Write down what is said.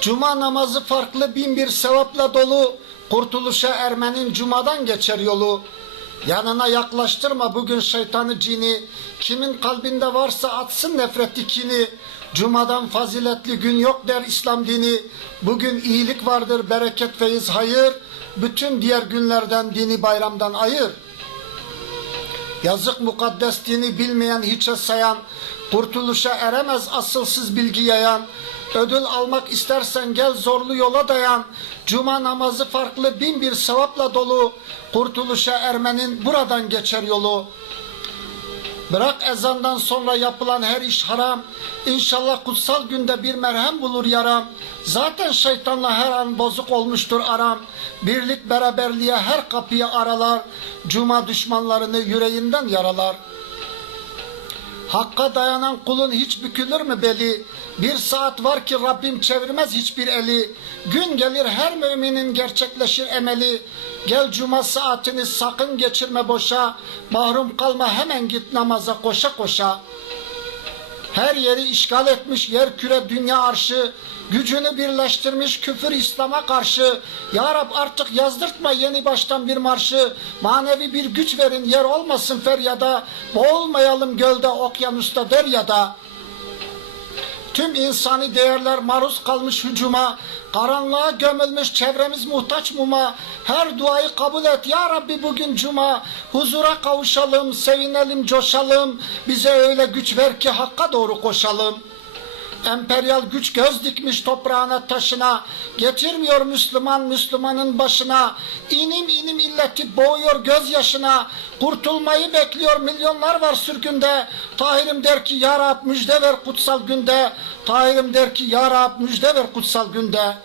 Cuma namazı farklı bin bir sevapla dolu. Kurtuluşa ermenin cumadan geçer yolu. Yanına yaklaştırma bugün şeytanı cini. Kimin kalbinde varsa atsın nefret kini. Cumadan faziletli gün yok der İslam dini. Bugün iyilik vardır, bereket, feyiz, hayır. Bütün diğer günlerden dini bayramdan ayır. Yazık mukaddes dini bilmeyen hiçe sayan, kurtuluşa eremez asılsız bilgi yayan. Ödül almak istersen gel zorlu yola dayan. Cuma namazı farklı bin bir sevapla dolu. Kurtuluşa ermenin buradan geçer yolu. Bırak ezandan sonra yapılan her iş haram. İnşallah kutsal günde bir merhem bulur yaram. Zaten şeytanla her an bozuk olmuştur aram. Birlik beraberliğe her kapıyı aralar. Cuma düşmanlarını yüreğinden yaralar. Hakka dayanan kulun hiç bükülür mü beli? Bir saat var ki Rabbim çevirmez hiçbir eli. Gün gelir her müminin gerçekleşir emeli. Gel cuma saatini sakın geçirme boşa. Mahrum kalma hemen git namaza koşa koşa. Her yeri işgal etmiş yer küre dünya arşı. Gücünü birleştirmiş küfür İslam'a karşı. Ya Rab artık yazdırtma yeni baştan bir marşı. Manevi bir güç verin yer olmasın feryada. Boğulmayalım gölde okyanusta deryada. Tüm insani değerler maruz kalmış hücuma. Karanlığa gömülmüş çevremiz muhtaç muma. Her duayı kabul et ya Rabbi bugün cuma. Huzura kavuşalım, sevinelim, coşalım. Bize öyle güç ver ki hakka doğru koşalım. Emperyal güç göz dikmiş toprağına taşına Getirmiyor Müslüman Müslümanın başına. İnim inim illeti boğuyor gözyaşına Kurtulmayı bekliyor milyonlar var sürgünde. Tahirim der ki Ya Rab müjde ver kutsal günde. Tahirim der ki Ya Rab müjde ver kutsal günde